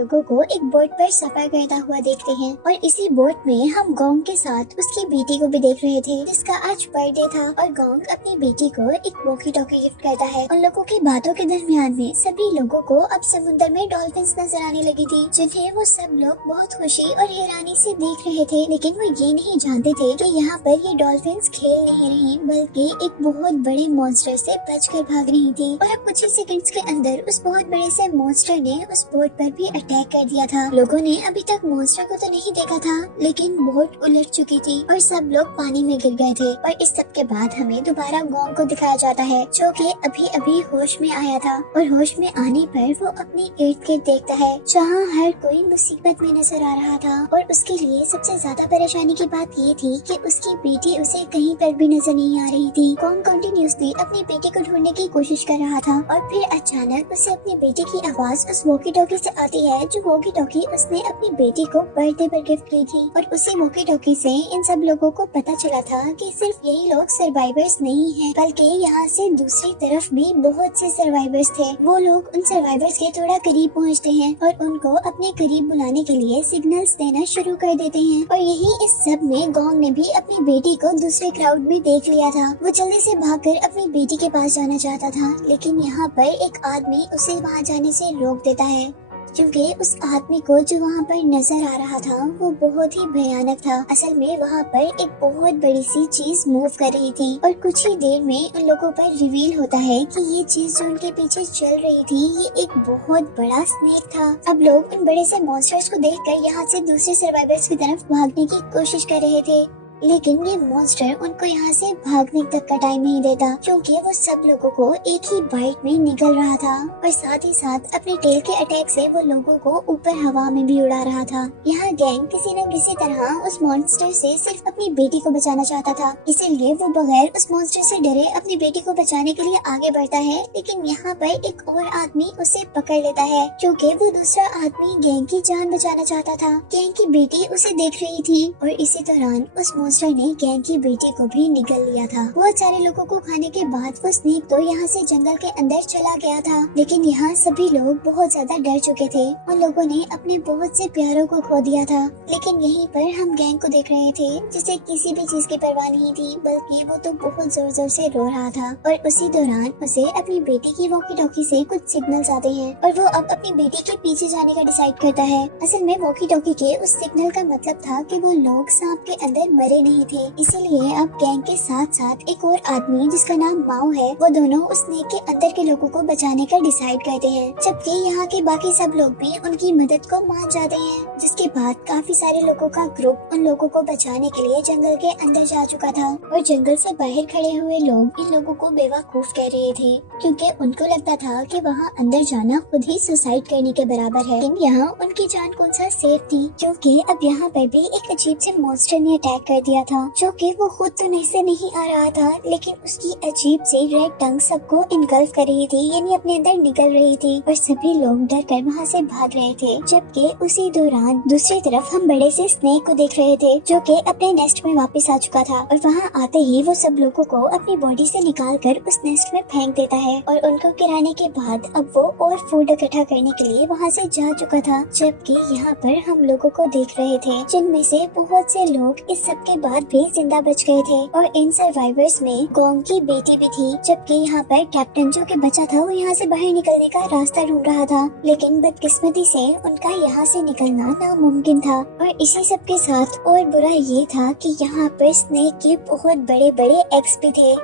लोगों को एक बोट पर सफर करता हुआ देखते हैं और इसी बोट में हम गोंग के साथ उसकी बेटी को भी देख रहे थे जिसका आज बर्थडे था और गोंग अपनी बेटी को एक वॉकी टॉकी गिफ्ट करता है। उन लोगों की बातों के दरमियान में सभी लोगों को अब समुद्र में डॉल्फिन्स नजर आने लगी थी जिन्हें वो सब लोग बहुत खुशी और हैरानी से देख रहे थे, लेकिन वो ये नहीं जानते थे कि यहाँ पर ये डॉल्फिन्स खेल नहीं रही बल्कि एक बहुत बड़े मॉन्स्टर से बचकर भाग रही थी। और अब कुछ ही सेकंड्स के अंदर उस बहुत बड़े से मॉन्स्टर ने उस बोट पर भी अटैक कर दिया था। लोगों ने अभी तक मॉन्स्टर को तो नहीं देखा था लेकिन बोट उलट चुकी थी और सब लोग पानी में गिर गए थे। और इस सब के बाद हमें दोबारा गोंग को दिखाया जाता है जो कि अभी अभी होश में आया था और होश में आने पर वो अपने इर्द गिर्द देखता है जहाँ हर कोई मुसीबत में नजर आ रहा था। और उसके लिए सबसे ज्यादा परेशानी की बात ये थी कि उसकी बेटी उसे कहीं पर भी नजर नहीं आ रही थी। गोंग कंटिन्यूअसली अपनी बेटी को ढूंढने की कोशिश कर रहा था और फिर अचानक उसे अपनी बेटी की आवाज उस वॉकी टॉकी से आती है जो वॉकी टॉकी उसने अपनी बेटी को बर्थडे पर गिफ्ट की थी। और उसी वॉकी टॉकी से इन सब लोगों को पता चला था कि सिर्फ यही लोग सर्वाइवर्स नहीं हैं बल्कि यहाँ से दूसरी तरफ भी बहुत से सर्वाइवर्स थे। वो लोग उन सर्वाइवर्स के थोड़ा करीब पहुँचते हैं और उनको अपने करीब बुलाने के लिए सिग्नल्स देना शुरू कर देते हैं। और यही इस सब में गोंग ने भी अपनी बेटी को दूसरे क्राउड में देख लिया था। वो जल्दी से भागकर अपनी बेटी के पास जाना चाहता था लेकिन यहाँ पर एक आदमी उसे वहाँ जाने से रोक देता है क्योंकि उस आदमी को जो वहाँ पर नजर आ रहा था वो बहुत ही भयानक था। असल में वहाँ पर एक बहुत बड़ी सी चीज मूव कर रही थी और कुछ ही देर में उन लोगों पर रिवील होता है कि ये चीज जो उनके पीछे चल रही थी ये एक बहुत बड़ा स्नेक था। अब लोग उन बड़े से मॉन्स्टर्स को देखकर यहाँ से दूसरे सर्वाइवर्स की तरफ भागने की कोशिश कर रहे थे लेकिन ये मॉन्स्टर उनको यहाँ से भागने तक का टाइम नहीं देता क्योंकि वो सब लोगों को एक ही बाइट में निगल रहा था और साथ ही साथ अपने टेल के अटैक से वो लोगों को ऊपर हवा में भी उड़ा रहा था। यहाँ गैंग किसी न किसी तरह उस मॉन्स्टर से सिर्फ अपनी बेटी को बचाना चाहता था, इसीलिए वो बगैर उस मॉन्स्टर से डरे अपनी बेटी को बचाने के लिए आगे बढ़ता है। लेकिन यहाँ पर एक और आदमी उसे पकड़ लेता है क्योंकि वो दूसरा आदमी गैंग की जान बचाना चाहता था। गैंग की बेटी उसे देख रही थी और इसी दौरान उस मॉन्स्टर ने गैंग की बेटी को भी निगल लिया था। बहुत सारे लोगों को खाने के बाद वो स्नेक तो यहाँ से जंगल के अंदर चला गया था लेकिन यहाँ सभी लोग बहुत ज्यादा डर चुके थे। उन लोगों ने अपने बहुत से प्यारों को खो दिया था लेकिन यहीं पर हम गैंग को देख रहे थे जिसे किसी भी चीज की परवाह नहीं थी बल्कि वो तो बहुत जोर जोर से रो रहा था। और उसी दौरान उसे अपनी बेटी की वॉकी टॉकी से कुछ सिग्नल्स आते हैं और वो अब अपनी बेटी के पीछे जाने का डिसाइड करता है। असल में वॉकी टॉकी के उस सिग्नल का मतलब था कि वो लोग सांप के अंदर मरे नहीं थे, इसीलिए अब गैंग के साथ साथ एक और आदमी जिसका नाम माओ है वो दोनों उस स्नेक के अंदर के लोगों को बचाने का डिसाइड करते हैं। जबकि यहाँ के बाकी सब लोग भी उनकी मदद को मान जाते हैं जिसके बाद काफी सारे लोगों का ग्रुप उन लोगों को बचाने के लिए जंगल के अंदर जा चुका था और जंगल से बाहर खड़े हुए लोग इन लोगों को बेवकूफ कह रहे थे क्योंकि उनको लगता था कि वहाँ अंदर जाना खुद ही सुसाइड करने के बराबर है। लेकिन यहाँ उनकी जान कौन सा सेफ थी क्योंकि अब यहाँ पर भी एक अजीब से मॉन्स्टर ने अटैक कर दिया था जो कि वो खुद तो नहीं से नहीं आ रहा था लेकिन उसकी अजीब सी रेड टंग सबको इनगल्फ कर रही थी यानी अपने अंदर निकल रही थी और सभी लोग डर कर वहाँ से भाग रहे थे। जबकि उसी दौरान दूसरी तरफ हम बड़े से स्नेक को देख रहे थे जो कि अपने नेस्ट में वापस आ चुका था और वहाँ आते ही वो सब लोगों को अपनी बॉडी से निकाल कर उस नेस्ट में फेंक देता है और उनको गिराने के बाद अब वो और फूड इकट्ठा करने के लिए वहाँ से जा चुका था। जबकि यहाँ पर हम लोगों को देख रहे थे जिनमें से बहुत से लोग इस सब के बाद भी जिंदा बच गए थे और इन सर्वाइवर्स में गोंग की बेटी भी थी। जबकि यहाँ पर कैप्टन जो कि बचा था वो यहाँ से बाहर निकलने का रास्ता ढूंढ रहा था लेकिन बदकिस्मती से उनका यहाँ से निकलना नामुमकिन था। और इसी सब के साथ और बुरा ये था कि यहाँ पर स्नेक के बहुत बड़े बड़े एग्स भी थे।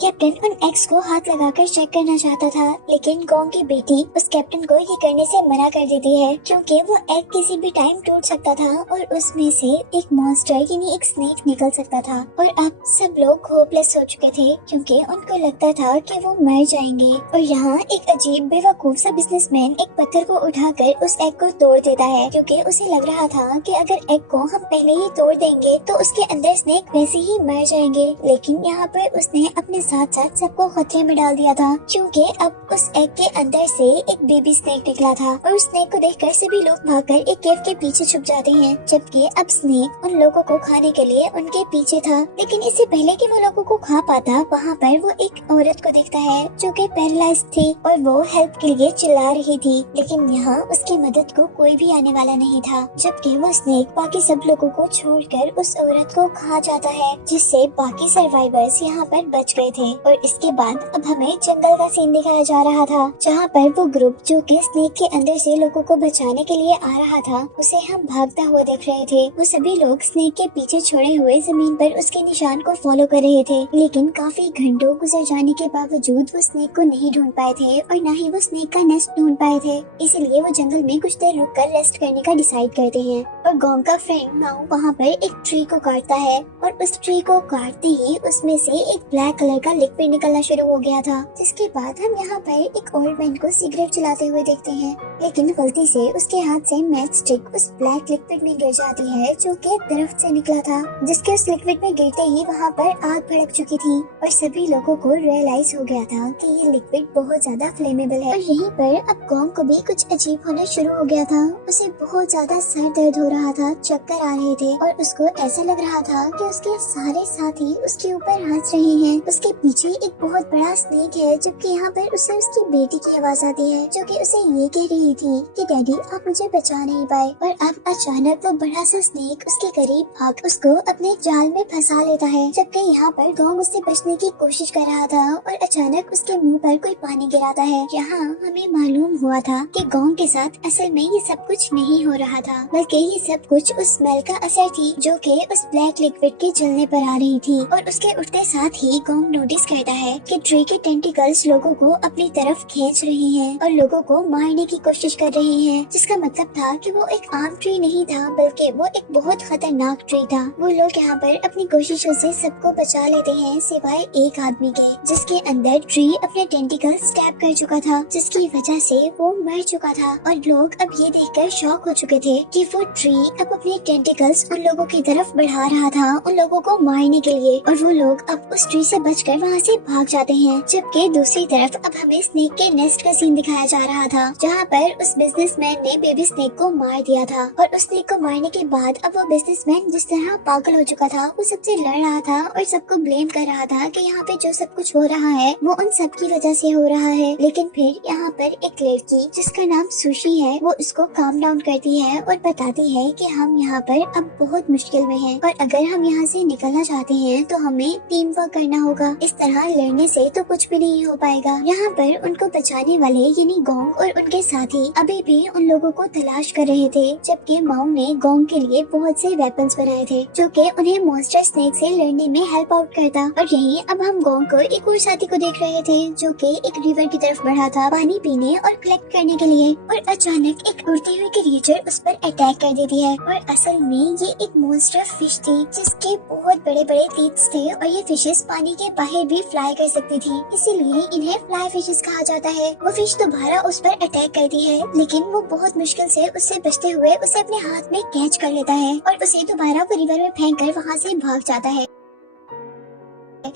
कैप्टन उन एग्स को हाथ लगाकर चेक करना चाहता था लेकिन गोंग की बेटी उस कैप्टन को ये करने से मना कर देती है क्योंकि वो एग किसी भी टाइम टूट सकता था और उसमें से एक मॉन्स्टर यानी एक स्नेक निकल सकता था। और अब सब लोग होपलेस हो चुके थे क्योंकि उनको लगता था कि वो मर जाएंगे। और यहाँ एक अजीब बेवकूफ सा बिजनेसमैन एक पत्थर को उठाकर उस एग को तोड़ देता है क्योंकि उसे लग रहा था कि अगर एग को हम पहले ही तोड़ देंगे तो उसके अंदर स्नेक वैसे ही मर जाएंगे। लेकिन यहाँ पर उसने अपने साथ साथ सबको खतरे में डाल दिया था, क्योंकि अब उस एग के अंदर से एक बेबी स्नेक निकला था और उस स्नेक को देखकर सभी लोग भागकर एक केव के पीछे छुप जाते हैं, जबकि अब स्नेक उन लोगों को खाने के लिए उनके पीछे था। लेकिन इससे पहले कि वो लोगों को खा पाता, वहाँ पर वो एक औरत को देखता है जो कि पैरालाइज थी और वो हेल्प के लिए चिल्ला रही थी, लेकिन यहाँ उसकी मदद को कोई भी आने वाला नहीं था, जबकि वो स्नेक बाकी सब लोगों को छोड़कर उस औरत को खा जाता है, जिससे बाकी सर्वाइवर्स यहाँ पर बच गए थे। और इसके बाद अब हमें जंगल का सीन दिखाया जा रहा था, जहाँ पर वो ग्रुप जो कि स्नेक के अंदर से लोगों को बचाने के लिए आ रहा था, उसे हम भागता हुआ देख रहे थे। वो सभी लोग स्नेक के पीछे छोड़े हुए जमीन पर उसके निशान को फॉलो कर रहे थे, लेकिन काफी घंटों गुजर जाने के बावजूद वो स्नेक को नहीं ढूंढ पाए थे और न ही वो स्नेक का नेस्ट ढूंढ पाए थे। इसलिए वो जंगल में कुछ देर रुककर रेस्ट करने का डिसाइड करते हैं और गोंग का फ्रेंड माओ वहाँ पर एक ट्री को काटता है और उस ट्री को काटते ही उसमें से एक ब्लैक कलर का लिक्विड निकलना शुरू हो गया था, जिसके बाद हम यहाँ पर एक ओल्ड मैन को सिगरेट चलाते हुए देखते हैं, लेकिन गलती से उसके हाथ से मैच स्टिक उस ब्लैक लिक्विड में गिर जाती है जो कि एक दरख्त से निकला था, जिसके उस लिक्विड में गिरते ही वहाँ पर आग भड़क चुकी थी और सभी लोगों को रियलाइज हो गया था कि ये लिक्विड बहुत ज्यादा फ्लेमेबल है। और यहीं पर अब गोंग को भी कुछ अजीब होना शुरू हो गया था। उसे बहुत ज्यादा सर दर्द हो रहा था, चक्कर आ रहे थे और उसको ऐसा लग रहा था कि उसके सारे साथी उसके ऊपर हंस रहे हैं। उसके पीछे एक बहुत बड़ा स्नेक है, जबकि यहाँ पर उसे उसकी बेटी की आवाज आती है जो कि उसे ये कह रही थी कि डैडी आप मुझे बचा नहीं पाए। और अब अचानक वो बड़ा सा स्नेक उसके करीब आकर उसको अपने जाल में फंसा लेता है, जबकि यहाँ पर गोंग उससे बचने की कोशिश कर रहा था और अचानक उसके मुंह पर कोई पानी गिराता है। यहाँ हमें मालूम हुआ था कि गोंग के साथ असल में ये सब कुछ नहीं हो रहा था, बल्कि ये सब कुछ उस स्मेल का असर थी जो कि उस ब्लैक लिक्विड के जलने पर आ रही थी। और उसके उठते साथ ही गोंग नोटिस करता है कि ट्री के टेंटिकल्स लोगों को अपनी तरफ खींच रही हैं और लोगों को मारने की कोशिश कर रही हैं, जिसका मतलब था कि वो एक आम ट्री नहीं था, बल्कि वो एक बहुत खतरनाक ट्री था। वो लोग यहाँ पर अपनी कोशिशों से सबको बचा लेते हैं सिवाय एक आदमी के, जिसके अंदर ट्री अपने टेंटिकल स्टैब कर चुका था, जिसकी वजह से वो मर चुका था। और लोग अब ये देखकर शॉक हो चुके थे कि वो ट्री अब अपने टेंटिकल्स उन लोगों की तरफ बढ़ा रहा था उन लोगों को मारने के लिए, और वो लोग अब उस ट्री से बचकर वहाँ से भाग जाते हैं। जबकि दूसरी तरफ अब हमें स्नेक के नेस्ट का सीन दिखाया जा रहा था, जहाँ पर उस बिजनेसमैन ने बेबी स्नेक को मार दिया था। और उस स्नेक को मारने के बाद अब वो बिजनेसमैन जिस तरह पागल हो चुका था, वो सबसे लड़ रहा था और सबको ब्लेम कर रहा था कि यहाँ पे जो सब कुछ हो रहा है वो उन सब की वजह से हो रहा है। लेकिन फिर यहाँ पर एक लड़की जिसका नाम सुशी है, वो उसको काम डाउन करती है और बताती है कि हम यहाँ पर अब बहुत मुश्किल में हैं और अगर हम यहाँ से निकलना चाहते हैं तो हमें टीम वर्क करना होगा। इस तरह लड़ने से तो कुछ भी नहीं हो पाएगा। यहाँ पर उनको बचाने वाले यानी गोंग और उनके साथी अभी भी उन लोगों को तलाश कर रहे थे, जबकि माओ ने गोंग के लिए बहुत से वेपन्स बनाए थे जो कि उन्हें मॉन्स्टर स्नेक से लड़ने में हेल्प आउट करता। और यहीं अब हम गोंग को एक और साथी को देख रहे थे जो कि एक रिवर की तरफ बढ़ा था पानी पीने और कलेक्ट करने के लिए, और अचानक एक उड़ती हुई क्रिएचर उस पर अटैक कर देती है। और असल में ये एक मॉन्स्टर फिश थी जिसके बहुत बड़े बड़े टीथ थे और ये फिशेस पानी के बाहर भी फ्लाई कर सकती थी, इसीलिए इन्हें फ्लाई फिशेस कहा जाता है। वो फिश दोबारा उस पर अटैक करती है, लेकिन वो बहुत मुश्किल से उससे बचते हुए उसे अपने हाथ में कैच कर लेता है और उसे दोबारा वो रिवर में फेंक कर वहाँ से भाग जाता है।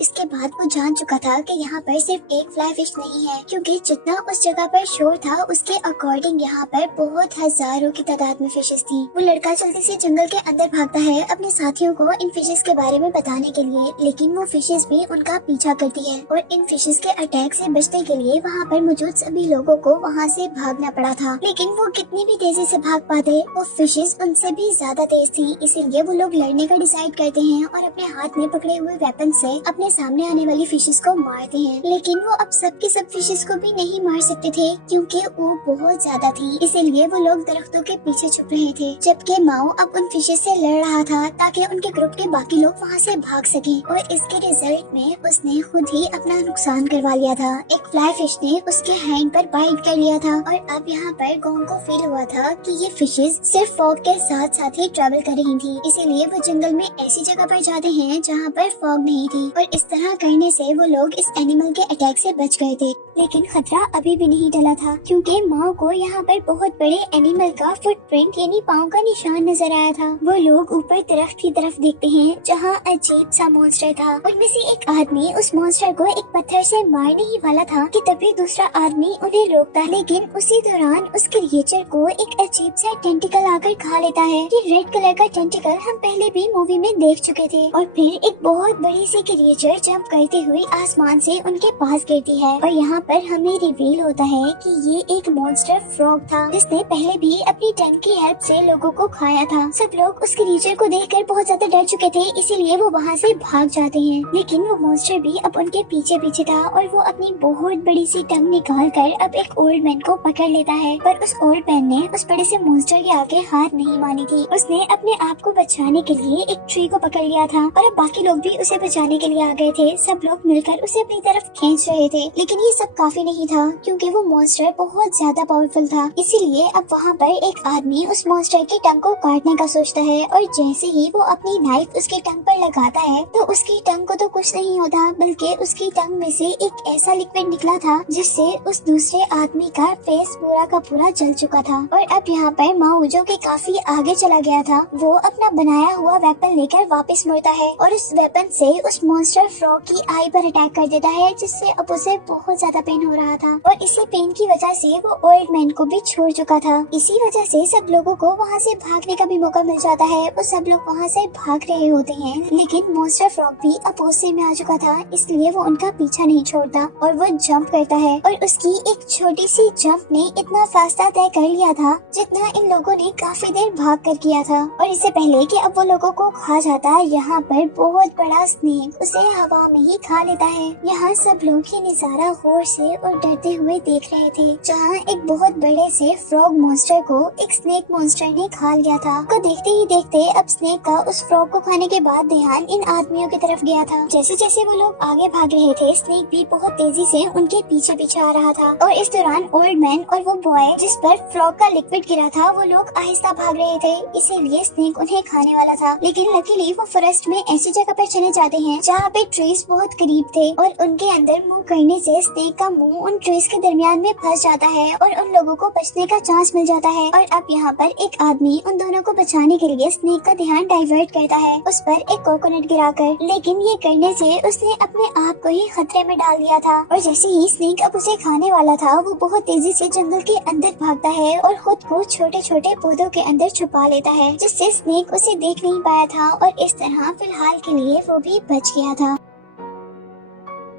इसके बाद वो जान चुका था कि यहाँ पर सिर्फ एक फ्लाई फिश नहीं है, क्योंकि जितना उस जगह पर शोर था उसके अकॉर्डिंग यहाँ पर बहुत हजारों की तादाद में फिशेस थी। वो लड़का जल्दी से जंगल के अंदर भागता है अपने साथियों को इन फिशेस के बारे में बताने के लिए, लेकिन वो फिशेस भी उनका पीछा करती है और इन फिशेस के अटैक से बचने के लिए वहाँ पर मौजूद सभी लोगों को वहाँ से भागना पड़ा था। लेकिन वो कितनी भी तेजी से भाग पाते, वो फिशेस उनसे भी ज्यादा तेज थी, इसीलिए वो लोग लड़ने का डिसाइड करते हैं और अपने हाथ में पकड़े हुए वेपन से अपने सामने आने वाली फिशेस को मारते हैं। लेकिन वो अब सब के सब फिशेस को भी नहीं मार सकते थे क्योंकि वो बहुत ज्यादा थी, इसीलिए वो लोग दरख्तों के पीछे छुप रहे थे। जबकि माओ अब उन फिशेस से लड़ रहा था ताकि उनके ग्रुप के बाकी लोग वहाँ से भाग सके, और इसके रिजल्ट में उसने खुद ही अपना नुकसान करवा लिया था। एक फ्लाई फिश ने उसके हैंड पर बाइट कर लिया था और अब यहाँ पर गोंग को फील हुआ था कि ये फिशेस सिर्फ फॉग के साथ साथ ही ट्रैवल कर रही थी, इसीलिए वो जंगल में ऐसी जगह पर जाते हैं जहाँ पर फॉग नहीं थी। और इस तरह करने से वो लोग इस एनिमल के अटैक से बच गए थे। लेकिन खतरा अभी भी नहीं टला था, क्योंकि माओ को यहाँ पर बहुत बड़े एनिमल का फुटप्रिंट यानी पाँव का निशान नजर आया था। वो लोग ऊपर दरख्त की तरफ देखते हैं जहाँ अजीब सा मॉन्स्टर था। उनमें से एक आदमी उस मॉन्स्टर को एक पत्थर से मारने ही वाला था कि तभी दूसरा आदमी उन्हें रोकता, लेकिन उसी दौरान उस क्रिएचर को एक अजीब सा टेंटिकल आकर खा लेता है। ये रेड कलर का टेंटिकल हम पहले भी मूवी में देख चुके थे। और फिर एक बहुत बड़ी सी क्रिएचर जंप करते हुए आसमान से उनके पास गिरती है और यहाँ पर हमें रिवील होता है कि ये एक मॉन्स्टर फ्रॉग था, जिसने पहले भी अपनी टंग की हेल्प से लोगों को खाया था। सब लोग उस क्रिएचर को देखकर बहुत ज्यादा डर चुके थे, इसीलिए वो वहाँ से भाग जाते हैं। लेकिन वो मॉन्स्टर भी अब उनके पीछे पीछे था और वो अपनी बहुत बड़ी सी टंग निकाल कर अब एक ओल्ड मैन को पकड़ लेता है। पर उस ओल्ड मैन ने उस बड़े से मॉन्स्टर के आगे हार नहीं मानी थी। उसने अपने आप को बचाने के लिए एक ट्री को पकड़ लिया था और अब बाकी लोग भी उसे बचाने के लिए आ गए थे। सब लोग मिलकर उसे अपनी तरफ खींच रहे थे, लेकिन ये सब काफी नहीं था, क्योंकि वो मॉन्स्टर बहुत ज्यादा पावरफुल था। इसीलिए अब वहाँ पर एक आदमी उस मॉन्स्टर की टंग को काटने का सोचता है और जैसे ही वो अपनी नाइफ उसकी टंग पर लगाता है तो उसकी टंग को तो कुछ नहीं होता, बल्कि उसकी टंग में से एक ऐसा लिक्विड निकला था जिससे उस दूसरे आदमी का फेस पूरा का पूरा जल चुका था। और अब यहाँ पर माओ जो कि काफी आगे चला गया था, वो अपना बनाया हुआ वेपन लेकर वापस मुड़ता है और उस वेपन से उस मॉन्स्टर फ्रॉग की आई पर अटैक कर देता है, जिससे अब उसे बहुत ज्यादा पेन हो रहा था और इसी पेन की वजह से वो ओल्ड मैन को भी छोड़ चुका था। इसी वजह से सब लोगों को वहाँ से भागने का भी मौका मिल जाता है और सब लोग वहाँ से भाग रहे होते हैं। लेकिन मॉन्स्टर फ्रॉग भी अब गुस्से में आ चुका था, इसलिए वो उनका पीछा नहीं छोड़ता और वो जंप करता है और उसकी एक छोटी सी जंप ने इतना फासला तय कर लिया था जितना इन लोगों ने काफी देर भाग कर किया था। और इससे पहले कि अब वो लोगों को खा जाता, यहाँ पर बहुत बड़ा स्नेक उसे हवा में ही खा लेता है। यहाँ सब लोग ये नजारा गौर से और डरते हुए देख रहे थे, जहाँ एक बहुत बड़े से फ्रॉग मॉन्स्टर को एक स्नेक मॉन्स्टर ने खा लिया था। को देखते ही देखते अब स्नेक का उस फ्रॉग को खाने के बाद ध्यान इन आदमियों की तरफ गया था। जैसे जैसे वो लोग आगे भाग रहे थे, स्नेक भी बहुत तेजी से उनके पीछे पीछे आ रहा था और इस दौरान ओल्ड मैन और वो बॉय जिस पर फ्रॉग का लिक्विड गिरा था, वो लोग आहिस्ता भाग रहे थे, इसीलिए स्नेक उन्हें खाने वाला था। लेकिन लकीली वो फॉरेस्ट में ऐसी जगह पर चले जाते हैं जहाँ पे ट्रीज बहुत करीब थे और उनके अंदर मुंह करने से स्नेक का मुंह उन ट्रीज के दरमियान में फंस जाता है और उन लोगों को बचने का चांस मिल जाता है। और अब यहाँ पर एक आदमी उन दोनों को बचाने के लिए स्नेक का ध्यान डाइवर्ट करता है उस पर एक कोकोनट गिराकर, लेकिन ये करने से उसने अपने आप को ही खतरे में डाल दिया था। और जैसे ही स्नेक अब उसे खाने वाला था, वो बहुत तेजी से जंगल के अंदर भागता है और खुद को छोटे छोटे पौधों के अंदर छुपा लेता है, जिससे स्नेक उसे देख नहीं पाया था और इस तरह फिलहाल के लिए वो भी बच गया था।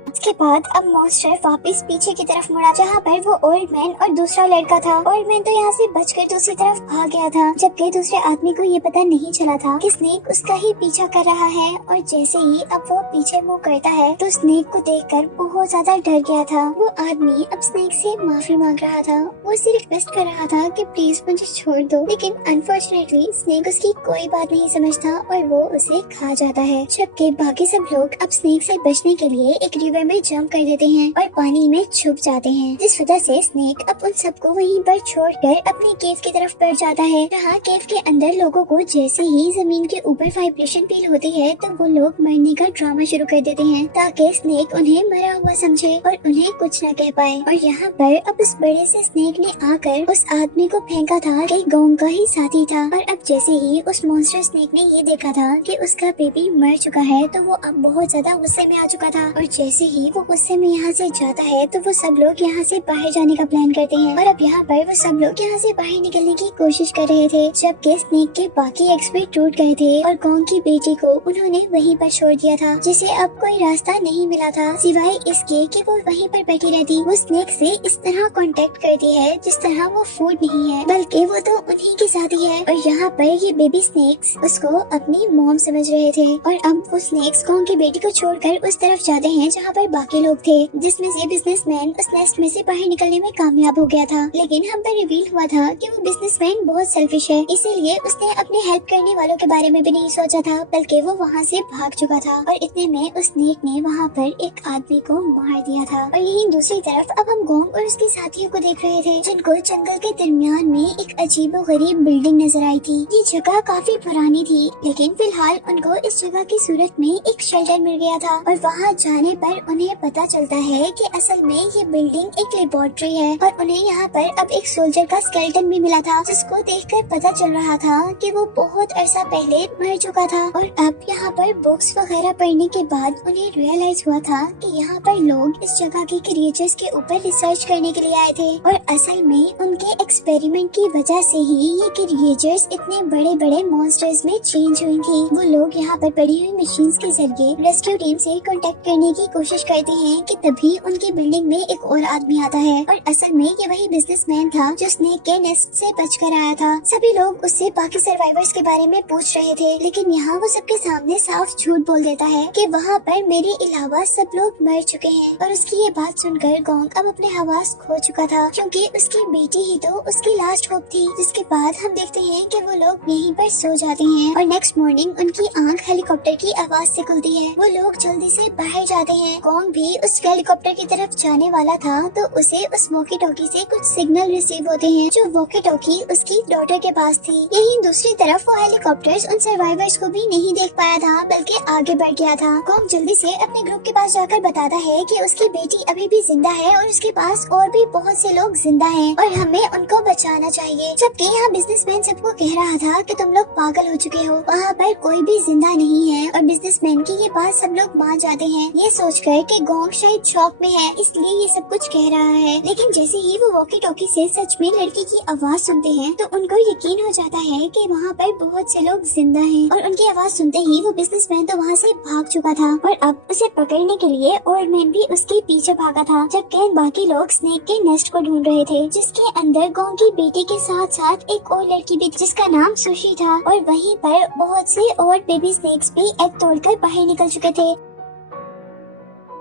उसके बाद अब मॉन्स्टर वापस पीछे की तरफ मुड़ा, जहाँ पर वो ओल्ड मैन और दूसरा लड़का था। ओल्ड मैन तो यहाँ से बचकर दूसरी तरफ भाग गया था, जबकि दूसरे आदमी को ये पता नहीं चला था कि स्नेक उसका ही पीछा कर रहा है। और जैसे ही अब वो पीछे मुँह करता है तो स्नेक को देखकर बहुत ज्यादा डर गया था। वो आदमी अब स्नेक से माफी मांग रहा था, वो उसे रिक्वेस्ट कर रहा था कि प्लीज मुझे छोड़ दो, लेकिन अनफॉर्चुनेटली स्नेक उसकी कोई बात नहीं समझता और वो उसे खा जाता है। जबकि बाकी सब लोग अब स्नेक से बचने के लिए एक रिवर में जंप कर देते हैं और पानी में छुप जाते हैं, जिस वजह से स्नेक अब उन सबको वहीं पर छोड़कर अपने केव की तरफ बढ़ जाता है। जहाँ केव के अंदर लोगों को जैसे ही जमीन के ऊपर वाइब्रेशन फील होती है तो वो लोग मरने का ड्रामा शुरू कर देते हैं, ताकि स्नेक उन्हें मरा हुआ समझे और उन्हें कुछ न कह पाए। और यहाँ पर अब उस बड़े से स्नेक ने आकर उस आदमी को फेंका था कि गोंग का ही साथी था। और अब जैसे ही उस मॉन्स्टर स्नेक ने ये देखा था कि उसका बेबी मर चुका है, तो वो अब बहुत ज्यादा गुस्से में आ चुका था। और जैसे ही वो गुस्से में यहाँ से जाता है तो वो सब लोग यहाँ से बाहर जाने का प्लान करते हैं। और अब यहाँ पर वो सब लोग यहाँ से बाहर निकलने की कोशिश कर रहे थे, जबकि स्नेक के बाकी एक्स भी टूट गए थे और गोंग की बेटी को उन्होंने वहीं पर छोड़ दिया था, जिसे अब कोई रास्ता नहीं मिला था सिवाय इसके कि वो वहीं पर बैठी रहती। वो स्नेक से इस तरह कांटेक्ट करती है जिस तरह वो फूड नहीं है, बल्कि वो तो उन्हीं की साथी है। और यहाँ पर ये बेबी स्नेक्स उसको अपनी मॉम समझ रहे थे। और अब वो स्नेक्स गोंग की बेटी को छोड़कर उस तरफ जाते हैं जहाँ पर बाकी लोग थे, जिसमें से बिजनेसमैन उस नेस्ट में से बाहर निकलने में कामयाब हो गया था। लेकिन हम पर रिवील हुआ था कि वो बिजनेसमैन बहुत सेल्फिश है, इसीलिए उसने अपने हेल्प करने वालों के बारे में भी नहीं सोचा था, बल्कि वो वहाँ से भाग चुका था। और इतने में उस स्नेक ने वहाँ पर एक आदमी को मार दिया था। और यहीं दूसरी तरफ अब हम गोंग और उसके साथियों को देख रहे थे, जिनको जंगल के दरमियान में एक अजीबो बड़ी बिल्डिंग नजर आई थी। ये जगह काफी पुरानी थी, लेकिन फिलहाल उनको इस जगह की सूरत में एक शेल्टर मिल गया था और वहाँ जाने पर उन्हें पता चलता है कि असल में ये बिल्डिंग एक लेबोरेटरी है और उन्हें यहाँ पर अब एक सोल्जर का स्केलेटन भी मिला था, जिसको देखकर पता चल रहा था कि वो बहुत अरसा पहले मर चुका था। और अब यहाँ पर बुक्स वगैरह पढ़ने के बाद उन्हें रियलाइज हुआ था कि यहाँ पर लोग इस जगह के क्रिएचर्स के ऊपर रिसर्च करने के लिए आए थे और असल में उनके एक्सपेरिमेंट की वजह से ही ये क्रिएचर्स इतने बड़े बड़े मॉन्स्टर्स में चेंज हुई थी। वो लोग यहाँ पर पड़ी हुई मशीन्स के जरिए रेस्क्यू टीम से कांटेक्ट करने की कोशिश करते हैं कि तभी उनकी बिल्डिंग में एक और आदमी आता है और असल में ये वही बिजनेसमैन था जो स्नेक के नेस्ट से बचकर आया था। सभी लोग उससे बाकी सर्वाइवर्स के बारे में पूछ रहे थे, लेकिन यहाँ वो सबके सामने साफ झूठ बोल देता है कि वहाँ पर मेरे अलावा सब लोग मर चुके हैं। और उसकी ये बात सुनकर गोंग अब अपने हवास खो चुका था, क्योंकि उसकी बेटी ही तो उसकी लास्ट होप थी। जिसके बाद हम देखते हैं कि वो लोग यहीं पर सो जाते हैं और नेक्स्ट मॉर्निंग उनकी आंख हेलीकॉप्टर की आवाज से खुलती है। वो लोग जल्दी से बाहर जाते हैं। गोंग भी उस हेलीकॉप्टर की तरफ जाने वाला था तो उसे उस वॉकी टॉकी से कुछ सिग्नल रिसीव होते हैं, जो वॉकी टॉकी उसकी डॉटर के पास थी। यही दूसरी तरफ वो हेलीकॉप्टर्स उन सर्वाइवर्स को भी नहीं देख पाया था, बल्कि आगे बढ़ गया था। गोंग जल्दी से अपने ग्रुप के पास जाकर बताता है कि उसकी बेटी अभी भी जिंदा है और उसके पास और भी बहुत से लोग जिंदा हैं और हमें उनको बचाना चाहिए। जबकि यहाँ बिजनेसमैन सबको कह रहा था कि तुम लोग पागल हो चुके हो, वहाँ पर कोई भी जिंदा नहीं है। और बिजनेसमैन की ये बात सब लोग मान जाते हैं, ये सोचकर कि गोंग शायद शॉक में है इसलिए ये सब कुछ कह रहा है। लेकिन जैसे ही वो वॉकी टॉकी से सच में लड़की की आवाज सुनते हैं तो उनको यकीन हो जाता है कि वहाँ पर बहुत से लोग जिंदा हैं। और उनकी आवाज सुनते ही वो बिजनेसमैन तो वहाँ से भाग चुका था और अब उसे पकड़ने के लिए ओल्ड मैन भी उसके पीछे भागा था, जबकि बाकी लोग स्नेक के नेस्ट को ढूंढ रहे थे, जिसके अंदर गोंग की बेटी के साथ साथ एक और लड़की भी जिसका नाम सुशी था। और वहीं पर बहुत से और बेबी स्नेक्स भी एग तोड़कर बाहर निकल चुके थे।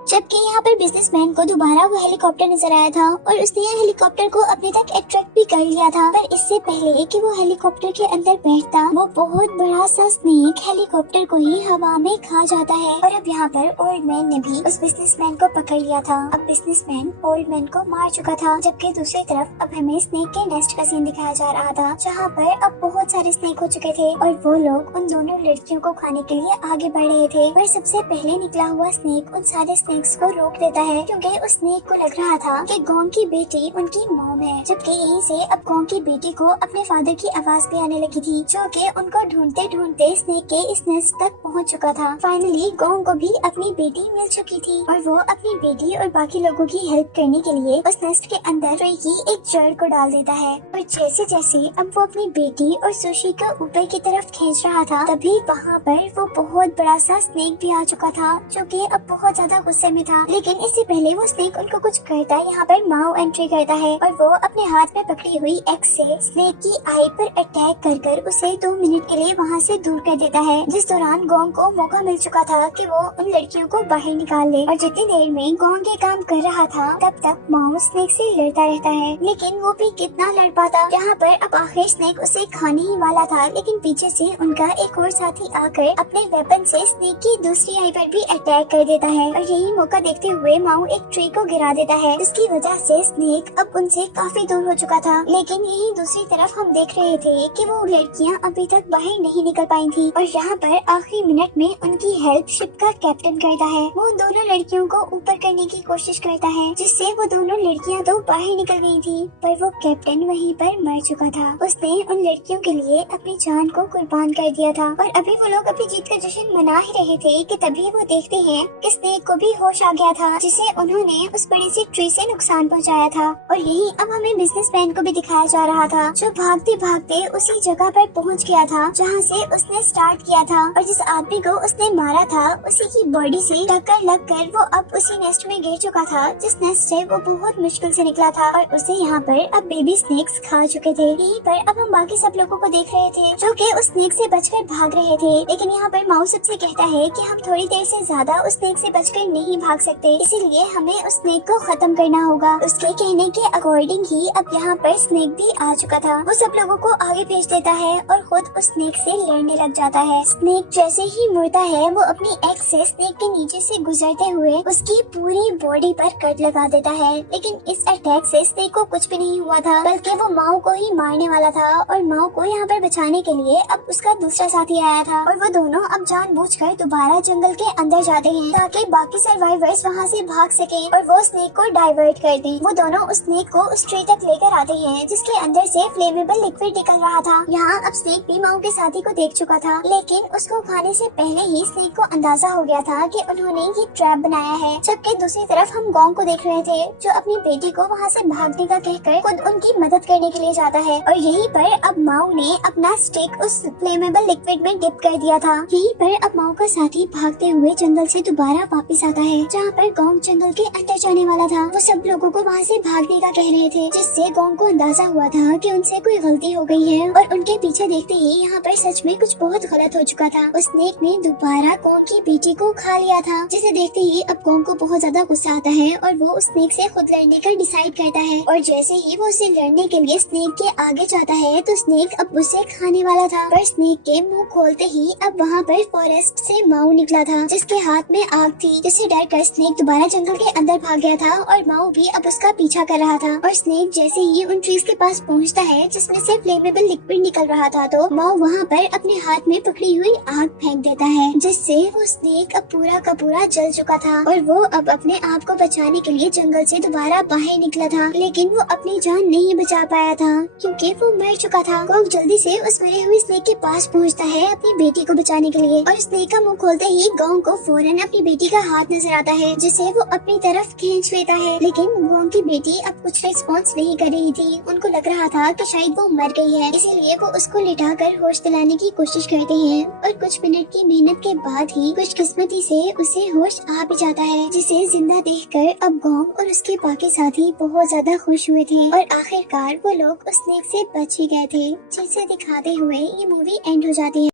जबकि यहाँ पर बिजनेसमैन को दोबारा वो हेलीकॉप्टर नजर आया था और उसने यह हेलीकॉप्टर को अपने तक अट्रैक्ट भी कर लिया था। पर इससे पहले कि वो हेलीकॉप्टर के अंदर बैठता, वो बहुत बड़ा सा स्नेक हेलीकॉप्टर को ही हवा में खा जाता है। और अब यहाँ पर ओल्ड मैन ने भी उस बिजनेसमैन को पकड़ लिया था। अब बिजनेसमैन ओल्ड मैन को मार चुका था, जबकि दूसरी तरफ अब हमें स्नेक के नेस्ट का सीन दिखाया जा रहा था, जहाँ पर अब बहुत सारे स्नेक हो चुके थे और वो लोग उन दोनों लड़कियों को खाने के लिए आगे बढ़ रहे थे। पर सबसे पहले निकला हुआ स्नेक उन सारे स्नेक्स को रोक देता है, क्योंकि उस स्नेक को लग रहा था कि गोंग की बेटी उनकी मॉम है। जबकि यहीं से अब गोंग की बेटी को अपने फादर की आवाज भी आने लगी थी, जो कि उनको ढूंढते ढूंढते स्नेक के इस नेस्ट तक पहुंच चुका था। फाइनली गोंग को भी अपनी बेटी मिल चुकी थी और वो अपनी बेटी और बाकी लोगों की हेल्प करने के लिए उस नेस्ट के अंदर ट्री की एक जड़ को डाल देता है। और जैसे जैसे अब वो अपनी बेटी और सुशी को ऊपर की तरफ खींच रहा था, तभी वहाँ पर वो बहुत बड़ा सा स्नेक भी आ चुका था, जो कि अब बहुत ज्यादा गुस्से में था। लेकिन इससे पहले वो स्नेक उनको कुछ करता है, यहाँ पर माओ एंट्री करता है और वो अपने हाथ में पकड़ी हुई एक्स से स्नेक की आई पर अटैक कर उसे 2 मिनट के लिए वहाँ से दूर कर देता है, जिस दौरान गोंग को मौका मिल चुका था कि वो उन लड़कियों को बाहर निकाल ले। और जितनी देर में गोंग ये काम कर रहा था, तब तक माओ स्नेक से लड़ता रहता है, लेकिन वो भी कितना लड़ पाता। यहाँ पर अब आखिर स्नेक उसे खाने ही वाला था, लेकिन पीछे से उनका एक और साथी आकर अपने वेपन से स्नेक की दूसरी आई पर भी अटैक कर देता है। और यही मौका देखते हुए माओ एक ट्री को गिरा देता है, जिसकी वजह से स्नेक अब उनसे काफी दूर हो चुका था। लेकिन यही दूसरी तरफ हम देख रहे थे कि वो लड़कियां अभी तक बाहर नहीं निकल पाई थी और यहाँ पर आखिरी मिनट में उनकी हेल्प शिप का कैप्टन करता है। वो दोनों लड़कियों को ऊपर करने की कोशिश करता है, जिससे वो दोनों लड़कियां तो बाहर निकल गई थी, पर वो कैप्टन वहीं पर मर चुका था। उसने उन लड़कियों के लिए अपनी जान को कुर्बान कर दिया था और अभी वो लोग अपनी जीत का जश्न मना ही रहे थे कि तभी वो देखते हैं कि स्नेक को भी होश आ गया था, जिसे उन्होंने उस बड़ी सी ट्री से नुकसान पहुंचाया था। और यही अब हमें बिजनेसमैन को भी दिखाया जा रहा था, जो भागते भागते उसी जगह पर पहुंच गया था जहां से उसने स्टार्ट किया था। और जिस आदमी को उसने मारा था, उसी की बॉडी से टक्कर लगकर वो अब उसी नेस्ट में गिर चुका था, जिस नेस्ट से वो बहुत मुश्किल से निकला था और उसे यहाँ पर अब बेबी स्नेक्स खा चुके थे। यहीं पर अब हम बाकी सब लोगों को देख रहे थे, जो कि उस स्नेक से बचकर भाग रहे थे। लेकिन यहाँ पर माउस सबसे कहता है कि हम थोड़ी देर से ज्यादा उस स्नेक से बचकर नहीं नहीं भाग सकते, इसीलिए हमें उस स्नेक को खत्म करना होगा। उसके कहने के अकॉर्डिंग ही अब यहाँ पर स्नेक भी आ चुका था। वो सब लोगों को आगे भेज देता है और खुद उस स्नेक से लड़ने लग जाता है। स्नेक जैसे ही मुड़ता है वो अपनी एक्स से स्नेक के नीचे से गुजरते हुए उसकी पूरी बॉडी पर कट लगा देता है, लेकिन इस अटैक से स्नेक को कुछ भी नहीं हुआ था, बल्कि वो माओ को ही मारने वाला था। और माओ को यहाँ पर बचाने के लिए अब उसका दूसरा साथी आया था और वो दोनों अब जानबूझकर दोबारा जंगल के अंदर जाते हैं ताकि बाकी सर्वाइवर्स वहाँ से भाग सकें और वो स्नेक को डाइवर्ट कर दें। वो दोनों उस स्नेक को उस ट्री तक लेकर आते हैं जिसके अंदर से फ्लेमेबल लिक्विड निकल रहा था। यहाँ अब स्नेक भी माओ के साथी को देख चुका था, लेकिन उसको खाने से पहले ही स्नेक को अंदाजा हो गया था कि उन्होंने ये ट्रैप बनाया है। जबकि दूसरी तरफ हम गोंग को देख रहे थे जो अपनी बेटी को वहाँ से भागने का कहकर खुद उनकी मदद करने के लिए जाता है। और यहीं पर अब माओ ने अपना स्टिक उस फ्लेमेबल लिक्विड में डिप कर दिया था। यहीं पर अब माओ का साथी भागते हुए जंगल से दोबारा वापस आता है जहाँ पर गोंग जंगल के अंदर जाने वाला था। वो सब लोगों को वहाँ से भागने का कह रहे थे, जिससे गोंग को अंदाजा हुआ था कि उनसे कोई गलती हो गई है और उनके पीछे देखते ही यहाँ पर सच में कुछ बहुत गलत हो चुका था। उस स्नेक ने दोबारा गोंग की बेटी को खा लिया था, जिसे देखते ही अब गोंग को बहुत ज्यादा गुस्सा आता है और वो उस स्नेक से खुद लड़ने का डिसाइड करता है। और जैसे ही वो उसे लड़ने के लिए स्नेक के आगे जाता है तो स्नेक अब उसे खाने वाला था, पर स्नेक के मुंह खोलते ही अब वहाँ पर फॉरेस्ट से माओ निकला था जिसके हाथ में आग थी, जिससे डर कर स्नेक दोबारा जंगल के अंदर भाग गया था और माओ भी अब उसका पीछा कर रहा था। और स्नेक जैसे ही उन ट्रीज के पास पहुँचता है जिसमें से फ्लेमेबल लिक्विड निकल रहा था तो माओ वहाँ पर अपने हाथ में पकड़ी हुई आग फेंक देता है, जिससे वो स्नेक अब पूरा का पूरा जल चुका था और वो अब अपने आप को बचाने के लिए जंगल से दोबारा बाहर निकला था, लेकिन वो अपनी जान नहीं बचा पाया था क्योंकि वो मर चुका था। गोंग जल्दी से उस मरे हुए स्नेक के पास पहुँचता है अपनी बेटी को बचाने के लिए और स्नेक का मुंह खोलते ही गोंग को फौरन अपनी बेटी का हाथ नजर आता है, जिसे वो अपनी तरफ खींच लेता है। लेकिन गोंग की बेटी अब कुछ रिस्पॉन्स नहीं कर रही थी। उनको लग रहा था कि शायद वो मर गई है, इसीलिए वो उसको लिटाकर होश दिलाने की कोशिश करते हैं और कुछ मिनट की मेहनत के बाद ही खुशकिस्मती से उसे होश आ भी जाता है, जिसे जिंदा देखकर अब गोंग और उसके बाकी साथी बहुत ज्यादा खुश हुए थे और आखिरकार वो लोग उस स्नेक से बच ही गए थे, जिसे दिखाते हुए ये मूवी एंड हो जाती है।